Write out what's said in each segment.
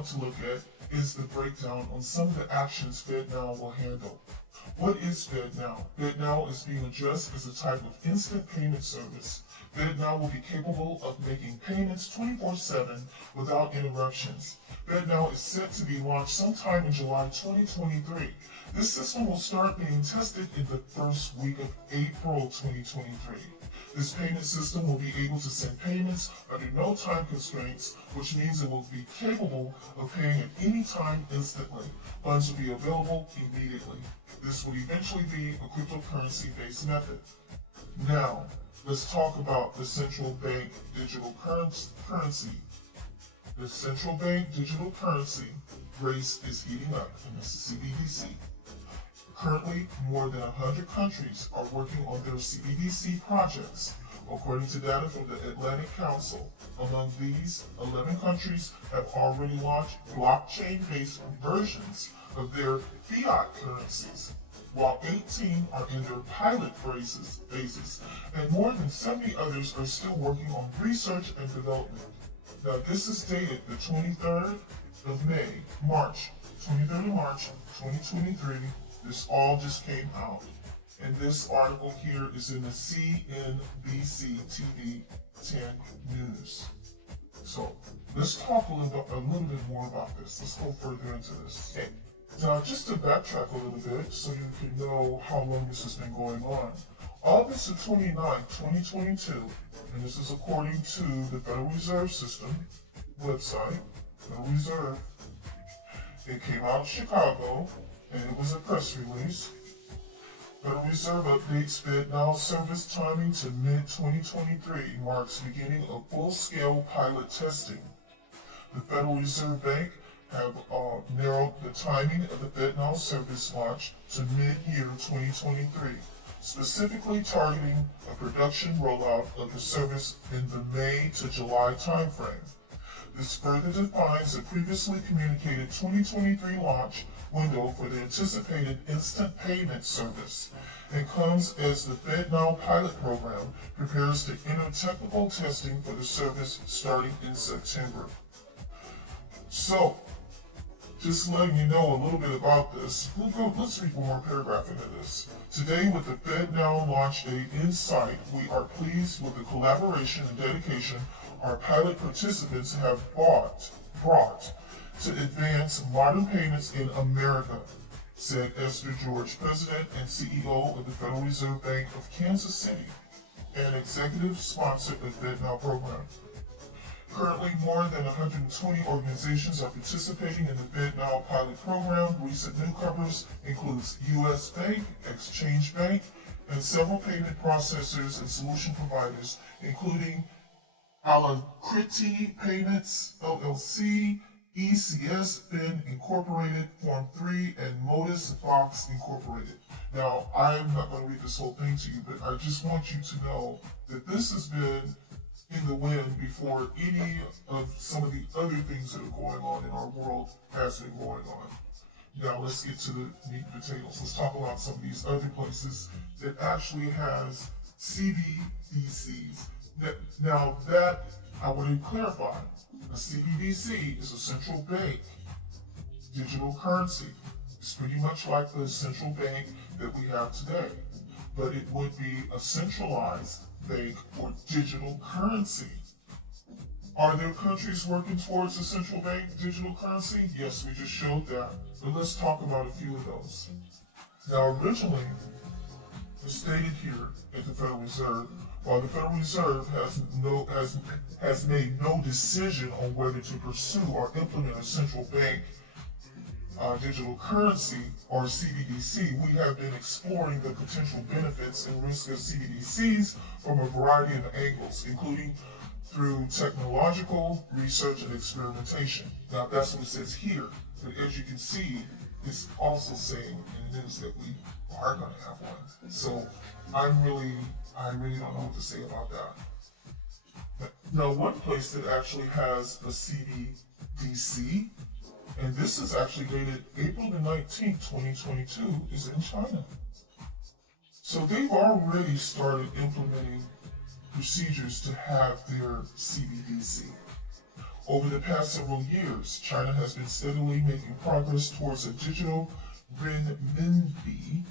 want to look at is the breakdown on some of the actions Fednow will handle. What is Fednow? Fednow is being addressed as a type of instant payment service. Fednow will be capable of making payments 24/7 without interruptions. Fednow is set to be launched sometime in July 2023. This system will start being tested in the first week of April 2023. This payment system will be able to send payments under no time constraints, which means it will be capable of paying at any time instantly. Funds will be available immediately. This will eventually be a cryptocurrency-based method. Now, let's talk about the central bank digital currency. The central bank digital currency race is heating up, and this is Cbdc. Currently, more than 100 countries are working on their Cbdc projects, according to data from the Atlantic Council. Among these, 11 countries have already launched blockchain-based versions of their fiat currencies, while 18 are in their pilot phases, and more than 70 others are still working on research and development. Now, this is dated the 23rd of March 2023. This all just came out. And this article here is in the Cnbc TV 10 News. So let's talk a little bit more about this. Let's go further into this. Okay. Now, just to backtrack a little bit so you can know how long this has been going on. August 29, 2022, and this is according to the Federal Reserve System website, Federal Reserve. It came out of Chicago, and it was a press release. Federal Reserve updates Fednow service timing to mid-2023 marks beginning of full-scale pilot testing. The Federal Reserve Bank have narrowed the timing of the Fednow service launch to mid-year 2023, specifically targeting a production rollout of the service in the May to July timeframe. This further defines the previously communicated 2023 launch window for the anticipated instant payment service, and comes as the Fednow pilot program prepares to enter technical testing for the service starting in September. So, just letting you know a little bit about this, let's read one more paragraph into this. Today, with the Fednow launch date in sight, we are pleased with the collaboration and dedication our pilot participants have brought to advance modern payments in America, said Esther George, President and CEO of the Federal Reserve Bank of Kansas City, and executive sponsor of the Fednow program. Currently, more than 120 organizations are participating in the Fednow pilot program. Recent newcomers includes U.S. Bank, Exchange Bank, and several payment processors and solution providers, including Alacrity Payments, LLC, ECS Ben Incorporated, Form 3, and Modus Fox Incorporated. Now, I'm not going to read this whole thing to you, but I just want you to know that this has been in the wind before any of some of the other things that are going on in our world has been going on. Now, let's get to the meat and potatoes. Let's talk about some of these other places that actually has CBDCs. Now, that I want to clarify. A CBDC is a central bank digital currency. It's pretty much like the central bank that we have today, but it would be a centralized bank for digital currency. Are there countries working towards a central bank digital currency? Yes, we just showed that, but let's talk about a few of those. Now, originally, it's stated here at the Federal Reserve, while the Federal Reserve has made no decision on whether to pursue or implement a central bank digital currency or CBDC, we have been exploring the potential benefits and risks of CBDCs from a variety of angles, including through technological research and experimentation. Now, that's what it says here, but as you can see, it's also saying in the news that we are going to have one. So I really don't know what to say about that. Now, one place that actually has a CBDC, and this is actually dated April the 19th, 2022, is in China. So they've already started implementing procedures to have their CBDC. Over the past several years, China has been steadily making progress towards a digital renminbi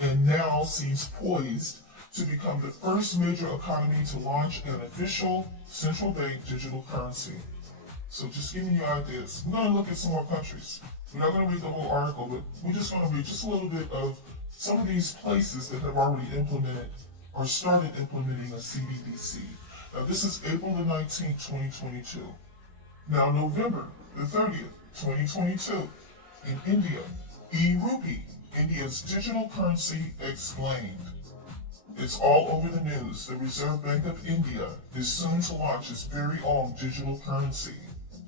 and now seems poised to become the first major economy to launch an official central bank digital currency. So just giving you ideas. We're going to look at some more countries. We're not going to read the whole article, but we're just going to read just a little bit of some of these places that have already implemented or started implementing a Cbdc. Now this is April the 19th, 2022. Now November the 30th, 2022, in India, e-rupee, India's digital currency, explained. It's all over the news. The Reserve Bank of India is soon to launch its very own digital currency.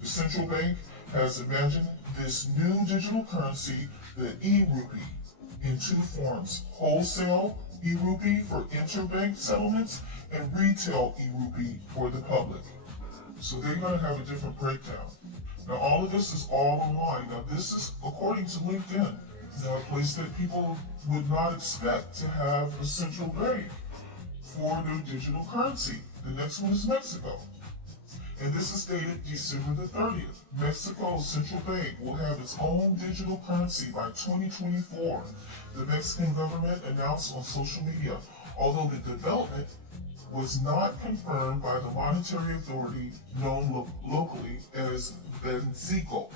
The central bank has imagined this new digital currency, the e-rupee, in two forms: wholesale e-rupee for interbank settlements and retail e-rupee for the public. So they're going to have a different breakdown. Now all of this is all online. Now this is according to LinkedIn. Now a place that people would not expect to have a central bank for their digital currency. The next one is Mexico. And this is dated December the 30th. Mexico's central bank will have its own digital currency by 2024, the Mexican government announced on social media, although the development was not confirmed by the monetary authority known locally as Banxico.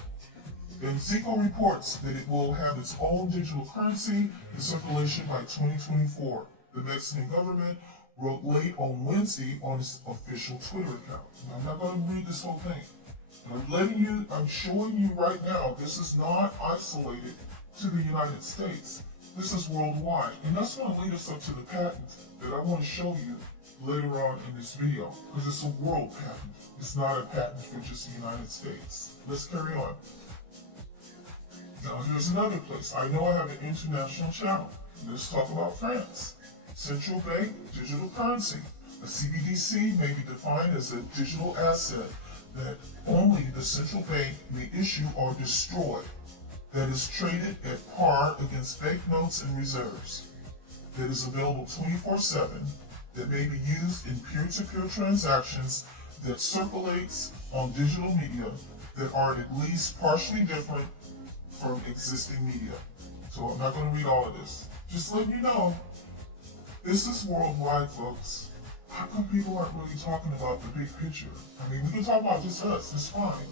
Banxico reports that it will have its own digital currency in circulation by 2024. The Mexican government wrote late on Wednesday on its official Twitter account. Now, I'm not going to read this whole thing. I'm showing you right now, this is not isolated to the United States. This is worldwide. And that's going to lead us up to the patent that I want to show you later on in this video, because it's a world patent. It's not a patent for just the United States. Let's carry on. Now, here's another place. I know I have an international channel. Let's talk about France. Central bank digital currency. A CBDC may be defined as a digital asset that only the central bank may issue or destroy, that is traded at par against banknotes and reserves, that is available 24/7, that may be used in peer-to-peer transactions, that circulates on digital media that are at least partially different from existing media. So I'm not going to read all of this. Just letting you know, this is worldwide, folks. How come people aren't really talking about the big picture? I mean, we can talk about just us, it's fine.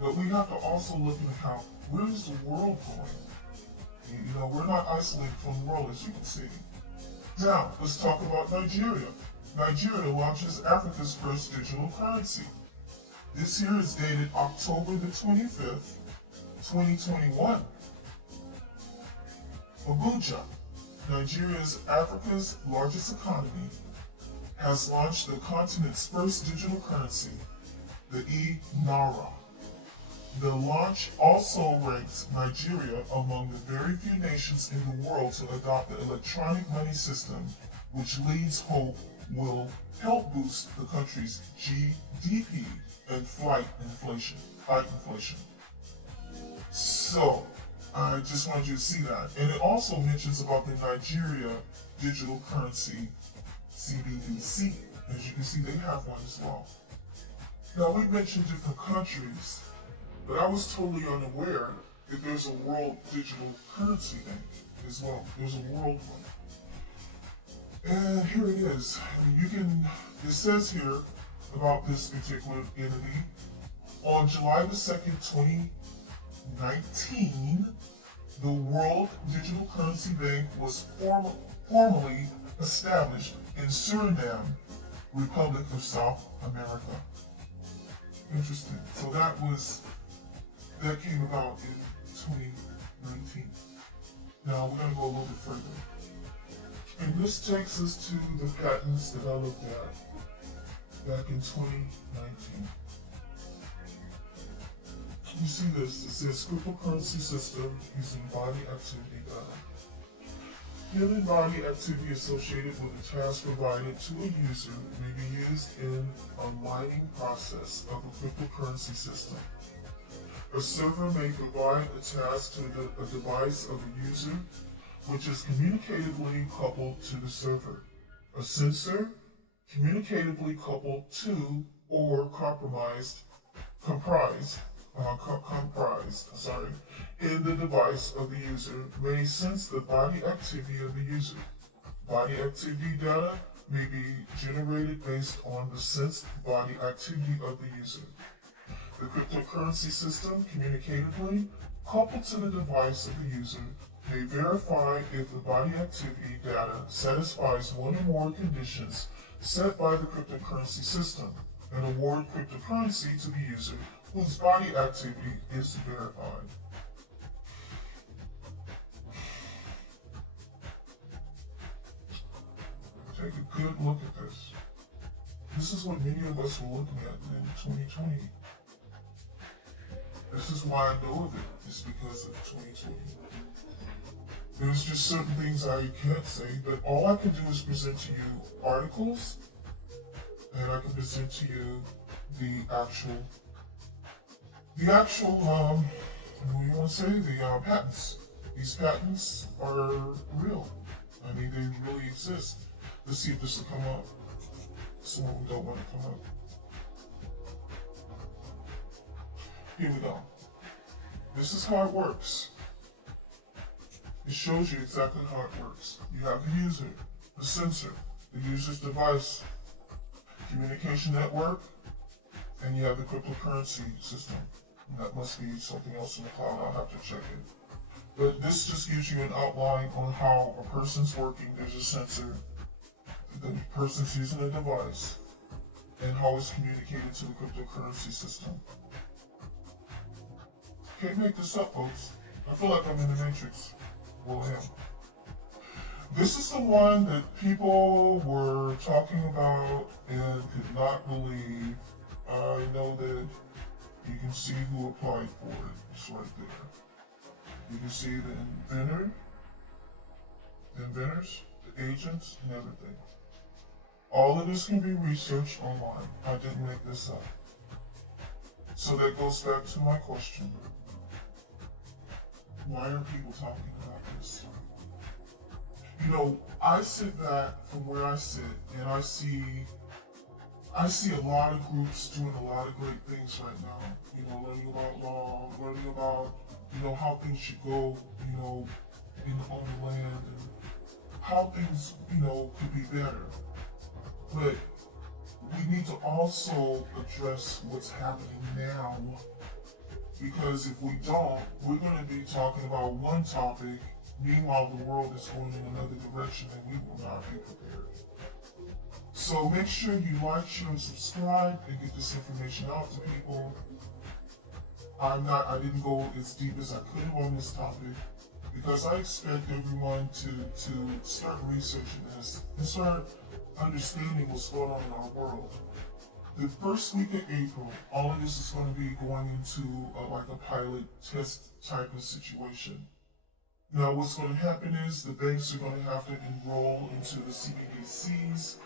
But we have to also look at how, where is the world going? You know, we're not isolated from the world, as you can see. Now, let's talk about Nigeria. Nigeria launches Africa's first digital currency. This year is dated October the 25th, 2021. Abuja, Nigeria's Africa's largest economy, has launched the continent's first digital currency, the e-Naira. The launch also ranks Nigeria among the very few nations in the world to adopt the electronic money system, which leads hope will help boost the country's GDP and fight inflation. So, I just wanted you to see that. And it also mentions about the Nigeria digital currency, Cbdc. As you can see, they have one as well. Now, we mentioned different countries, but I was totally unaware that there's a world digital currency bank as well. There's a world one. And here it is. I mean, it says here about this particular entity. On July the 2nd, 2019, the World Digital Currency Bank was formally established in Suriname, Republic of South America. Interesting. So that came about in 2019. Now we're going to go a little bit further. And this takes us to the patents that I looked at back in 2019. You see this, it says cryptocurrency system using body activity data. Human body activity associated with a task provided to a user may be used in a mining process of a cryptocurrency system. A server may provide a task to a device of a user, which is communicatively coupled to the server. A sensor, communicatively coupled to or compromised comprised in the device of the user may sense the body activity of the user. Body activity data may be generated based on the sensed body activity of the user. The cryptocurrency system, communicatively coupled to the device of the user, may verify if the body activity data satisfies one or more conditions set by the cryptocurrency system, and award cryptocurrency to the user whose body activity is verified. Take a good look at this. This is what many of us were looking at in 2020. This is why I know of it. It's because of 2020. There's just certain things I can't say, but all I can do is present to you articles, and I can present to you the actual, what do you want to say? The patents. These patents are real. I mean, they really exist. Let's see if this will come up. Some of them don't want to come up. Here we go. This is how it works. It shows you exactly how it works. You have the user, the sensor, the user's device, communication network, and you have the cryptocurrency system. And that must be something else in the cloud. I'll have to check it. But this just gives you an outline on how a person's working. There's a sensor, the person's using a device, and how it's communicated to the cryptocurrency system. Can't make this up, folks. I feel like I'm in the Matrix. Well, I am. This is the one that people were talking about and could not believe. I know that you can see who applied for it. It's right there. You can see the inventors, the agents, and everything. All of this can be researched online. I didn't make this up. So that goes back to my question. Why are people talking about this? You know, I sit back from where I sit and I see a lot of groups doing a lot of great things right now. You know, learning about law, learning about, you know, how things should go, you know, on the land and how things, you know, could be better. But we need to also address what's happening now. Because if we don't, we're going to be talking about one topic, meanwhile the world is going in another direction and we will not be prepared. So make sure you like, share, and subscribe and get this information out to people. I didn't go as deep as I could have on this topic because I expect everyone to start researching this and start understanding what's going on in our world. The first week of April, all of this is going to be going into like a pilot test type of situation. Now, what's going to happen is the banks are going to have to enroll into the Cbdcs,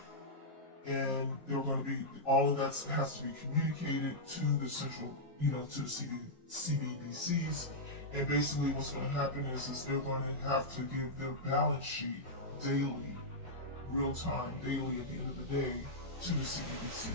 and they're going to be all of that has to be communicated to the central, you know, to the Cbdcs. And basically, what's going to happen is they're going to have to give their balance sheet daily, real time, daily at the end of the day to the Cbdc.